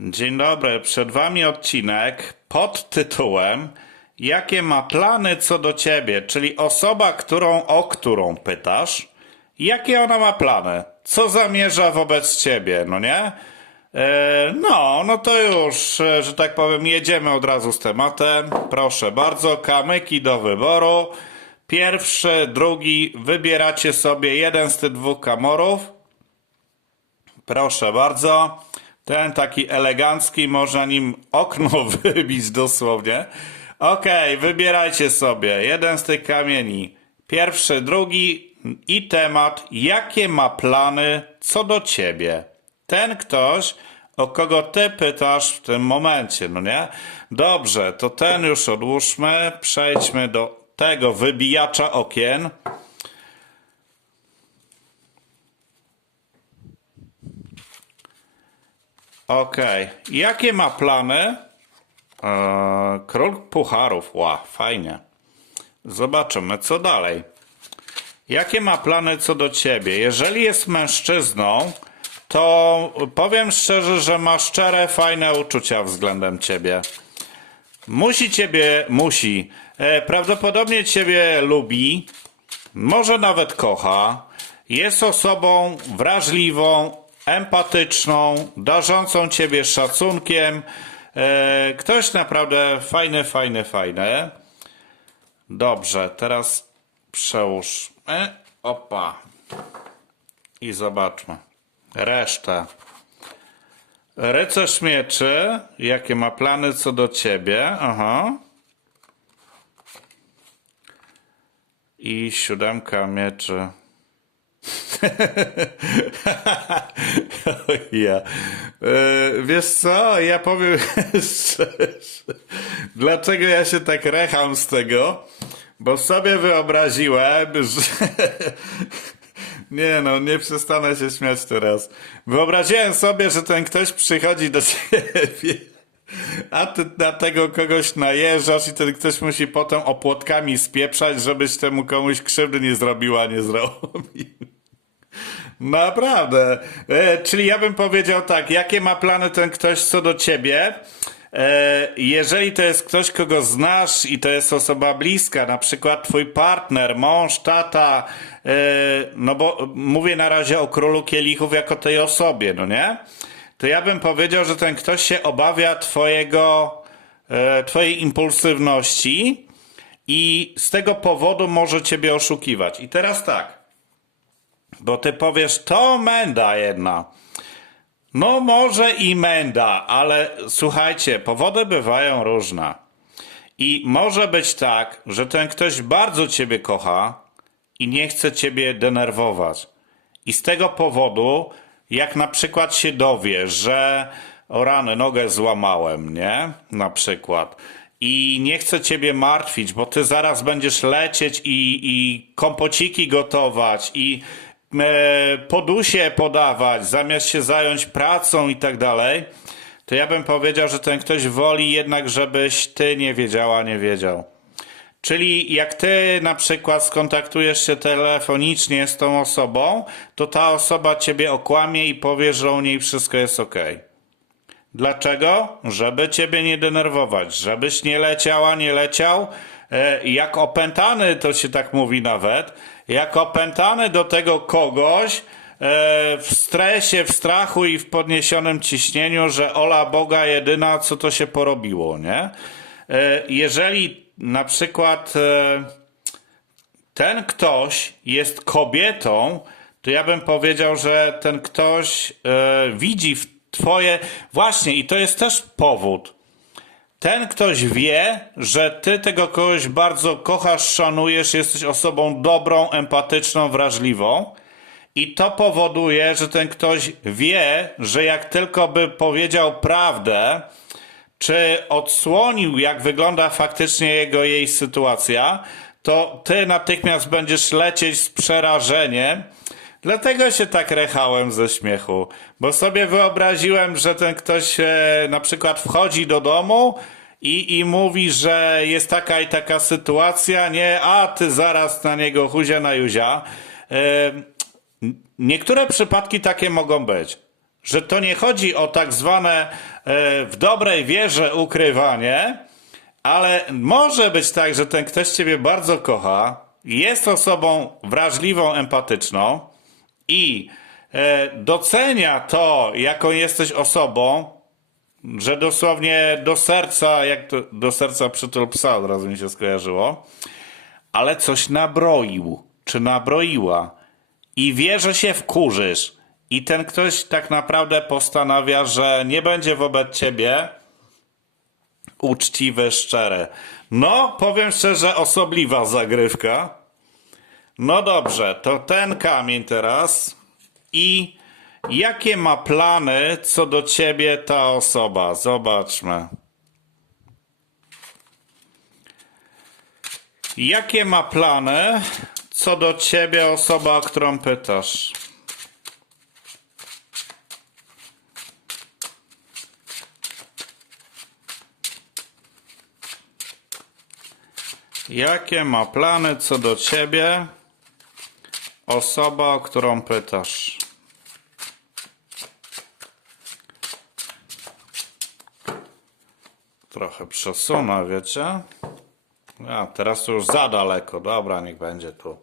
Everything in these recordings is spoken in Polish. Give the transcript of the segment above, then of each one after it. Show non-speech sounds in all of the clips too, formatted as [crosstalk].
Dzień dobry, przed Wami odcinek pod tytułem Jakie ma plany co do Ciebie? Czyli osoba, którą, o którą pytasz, jakie ona ma plany? Co zamierza wobec Ciebie, no nie? E, no, no to już, e, że tak powiem, jedziemy od razu z tematem. Proszę bardzo, kamyki do wyboru. Pierwszy, drugi, wybieracie sobie jeden z tych dwóch kamorów. Proszę bardzo. Ten taki elegancki, można nim okno [laughs] wybić dosłownie. Okej, wybierajcie sobie jeden z tych kamieni. Pierwszy, drugi i temat, jakie ma plany co do ciebie. Ten ktoś, o kogo ty pytasz w tym momencie, no nie? Dobrze, to ten już odłóżmy. Przejdźmy do tego wybijacza okien. Okej. Jakie ma plany? Eee, król pucharów. Ła, fajnie. Zobaczymy, co dalej. Jakie ma plany co do ciebie? Jeżeli jest mężczyzną, to powiem szczerze, że ma szczere, fajne uczucia względem ciebie. Musi ciebie, musi. E, prawdopodobnie ciebie lubi, może nawet kocha. Jest osobą wrażliwą, empatyczną, darzącą ciebie szacunkiem. E, ktoś naprawdę fajny, fajny, fajny. Dobrze, teraz przełóż. E, opa. I zobaczmy. Resztę. Rycerz mieczy, jakie ma plany co do ciebie. Aha. I siódemka mieczy. Ja. E, wiesz co, ja powiem [laughs] szczerze, dlaczego ja się tak recham z tego, bo sobie wyobraziłem, że... [laughs] Nie no, nie przestanę się śmiać teraz. Wyobraziłem sobie, że ten ktoś przychodzi do ciebie, a ty na tego kogoś najeżdżasz i ten ktoś musi potem opłotkami spieprzać, żebyś temu komuś krzywdy nie zrobiła, nie zrobił. Naprawdę. E, czyli ja bym powiedział tak, jakie ma plany ten ktoś co do ciebie? E, jeżeli to jest ktoś, kogo znasz i to jest osoba bliska, na przykład twój partner, mąż, tata, e, no bo mówię na razie o królu kielichów jako tej osobie, no nie? To ja bym powiedział, że ten ktoś się obawia twojego, e, twojej impulsywności i z tego powodu może ciebie oszukiwać. I teraz tak. Bo ty powiesz, to menda jedna. No może i menda, ale słuchajcie, powody bywają różne. I może być tak, że ten ktoś bardzo ciebie kocha i nie chce ciebie denerwować. I z tego powodu, jak na przykład się dowie, że o rany, nogę złamałem, nie? Na przykład. I nie chce ciebie martwić, bo ty zaraz będziesz lecieć i, i kompociki gotować i podusie podawać, zamiast się zająć pracą i tak dalej, to ja bym powiedział, że ten ktoś woli jednak, żebyś ty nie wiedziała, nie wiedział. Czyli jak ty na przykład skontaktujesz się telefonicznie z tą osobą, to ta osoba ciebie okłamie i powie, że u niej wszystko jest ok. Dlaczego? Żeby ciebie nie denerwować, żebyś nie leciała, nie leciał. E, Jak opętany, to się tak mówi nawet, jak opętany do tego kogoś e, w stresie, w strachu i w podniesionym ciśnieniu, że ola Boga jedyna, co to się porobiło, nie? E, Jeżeli na przykład e, ten ktoś jest kobietą, to ja bym powiedział, że ten ktoś widzi w twoje. Właśnie, i to jest też powód. Ten ktoś wie, że ty tego kogoś bardzo kochasz, szanujesz, jesteś osobą dobrą, empatyczną, wrażliwą. I to powoduje, że ten ktoś wie, że jak tylko by powiedział prawdę, czy odsłonił, jak wygląda faktycznie jego jej sytuacja, to ty natychmiast będziesz lecieć z przerażeniem. Dlatego się tak rechałem ze śmiechu, bo sobie wyobraziłem, że ten ktoś e, na przykład wchodzi do domu i, i mówi, że jest taka i taka sytuacja, nie, a ty zaraz na niego huzia na juzia. E, Niektóre przypadki takie mogą być, że to nie chodzi o tak zwane e, w dobrej wierze ukrywanie, ale może być tak, że ten ktoś ciebie bardzo kocha, jest osobą wrażliwą, empatyczną i e, docenia to, jaką jesteś osobą, że dosłownie do serca, jak to, do serca przytul psa od razu mi się skojarzyło, ale coś nabroił, czy nabroiła i wie, że się wkurzysz i ten ktoś tak naprawdę postanawia, że nie będzie wobec ciebie uczciwy, szczery. No, powiem szczerze, osobliwa zagrywka. No dobrze, to ten kamień teraz i jakie ma plany co do ciebie ta osoba? Zobaczmy. Jakie ma plany co do ciebie osoba, o którą pytasz? Jakie ma plany co do ciebie osoba, o którą pytasz? Trochę przesunę, wiecie? A, teraz to już za daleko. Dobra, niech będzie tu.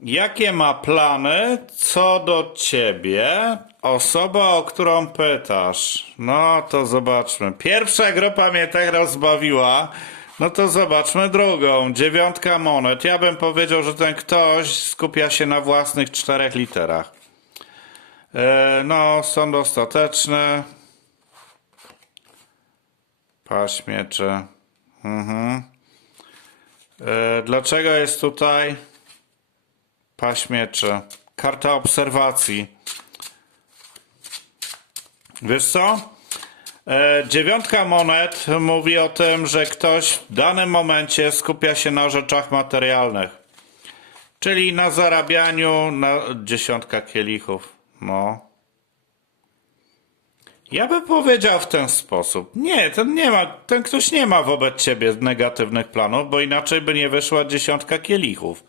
Jakie ma plany co do ciebie osoba, o którą pytasz? No to zobaczmy. Pierwsza grupa mnie tak rozbawiła. No to zobaczmy drugą. Dziewiątka monet. Ja bym powiedział, że ten ktoś skupia się na własnych czterech literach. E, no, sąd ostateczny. Paść mieczy. Mhm. E, dlaczego jest tutaj paść mieczy? Karta obserwacji. Wiesz co? E, dziewiątka monet mówi o tym, że ktoś w danym momencie skupia się na rzeczach materialnych. Czyli na zarabianiu, na dziesiątka kielichów. No. Ja bym powiedział w ten sposób. Nie, ten nie ma, ten ktoś nie ma wobec ciebie negatywnych planów, bo inaczej by nie wyszła dziesiątka kielichów.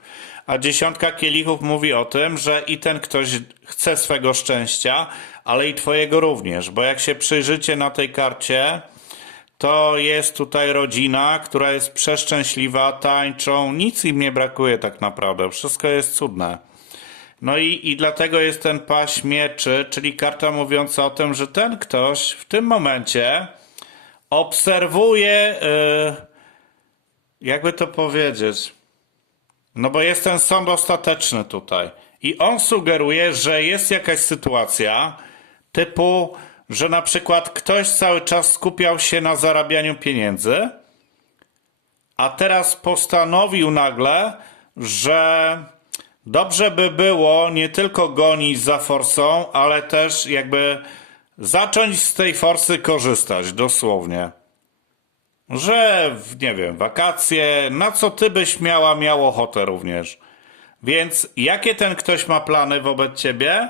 A dziesiątka kielichów mówi o tym, że i ten ktoś chce swego szczęścia, ale i twojego również, bo jak się przyjrzycie na tej karcie, to jest tutaj rodzina, która jest przeszczęśliwa, tańczą, nic im nie brakuje tak naprawdę, wszystko jest cudne. No i, i dlatego jest ten paś mieczy, czyli karta mówiąca o tym, że ten ktoś w tym momencie obserwuje, yy, jakby to powiedzieć, no bo jest ten sąd ostateczny tutaj. I on sugeruje, że jest jakaś sytuacja typu, że na przykład ktoś cały czas skupiał się na zarabianiu pieniędzy, a teraz postanowił nagle, że dobrze by było nie tylko gonić za forsą, ale też jakby zacząć z tej forsy korzystać, dosłownie. Że, nie wiem, wakacje, na co ty byś miała, miał ochotę również. Więc jakie ten ktoś ma plany wobec ciebie?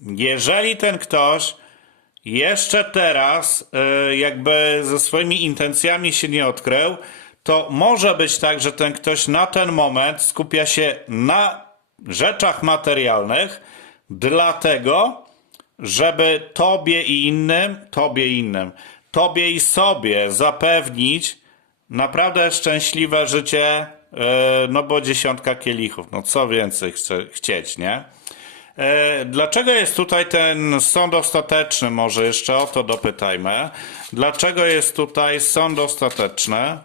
Jeżeli ten ktoś jeszcze teraz y, jakby ze swoimi intencjami się nie odkrył, to może być tak, że ten ktoś na ten moment skupia się na rzeczach materialnych, dlatego, żeby tobie i innym, tobie i innym, tobie i sobie zapewnić naprawdę szczęśliwe życie, yy, no bo dziesiątka kielichów, no co więcej chce, chcieć, nie? E, Dlaczego jest tutaj ten sąd ostateczny? Może jeszcze o to dopytajmy. Dlaczego jest tutaj sąd ostateczny?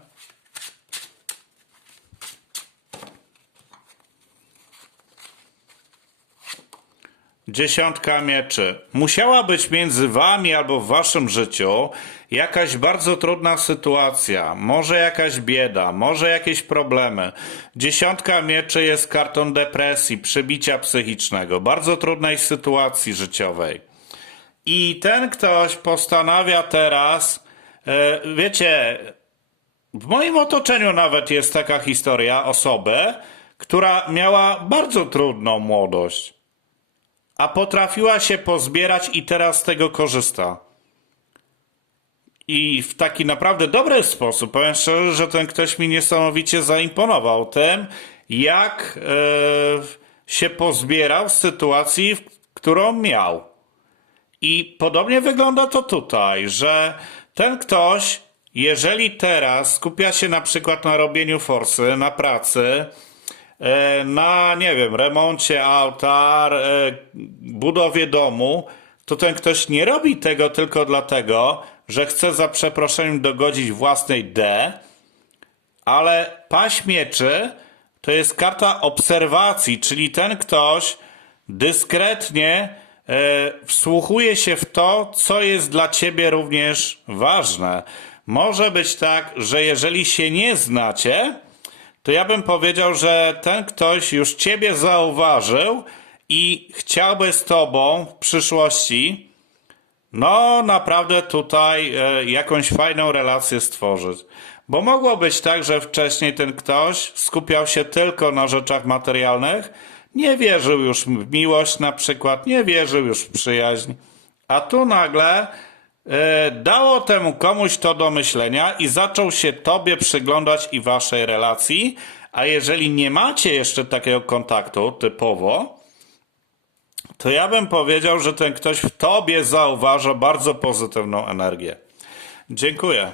Dziesiątka mieczy. Musiała być między wami albo w waszym życiu jakaś bardzo trudna sytuacja, może jakaś bieda, może jakieś problemy. Dziesiątka mieczy jest kartą depresji, przebicia psychicznego, bardzo trudnej sytuacji życiowej. I ten ktoś postanawia teraz, e, wiecie, w moim otoczeniu nawet jest taka historia osoby, która miała bardzo trudną młodość a potrafiła się pozbierać i teraz z tego korzysta. I w taki naprawdę dobry sposób. Powiem szczerze, że ten ktoś mi niesamowicie zaimponował tym, jak e, się pozbierał z sytuacji, którą miał. I podobnie wygląda to tutaj, że ten ktoś, jeżeli teraz skupia się na przykład na robieniu forsy, na pracy, na, nie wiem, remoncie auta, e, budowie domu, to ten ktoś nie robi tego tylko dlatego, że chce za przeproszeniem dogodzić własnej D, ale paść mieczy to jest karta obserwacji, czyli ten ktoś dyskretnie e, wsłuchuje się w to, co jest dla ciebie również ważne. Może być tak, że jeżeli się nie znacie, to ja bym powiedział, że ten ktoś już ciebie zauważył i chciałby z tobą w przyszłości no, naprawdę tutaj e, jakąś fajną relację stworzyć. Bo mogło być tak, że wcześniej ten ktoś skupiał się tylko na rzeczach materialnych, nie wierzył już w miłość na przykład, nie wierzył już w przyjaźń, a tu nagle dało temu komuś to do myślenia i zaczął się tobie przyglądać i waszej relacji, a jeżeli nie macie jeszcze takiego kontaktu typowo, to ja bym powiedział, że ten ktoś w tobie zauważa bardzo pozytywną energię. Dziękuję.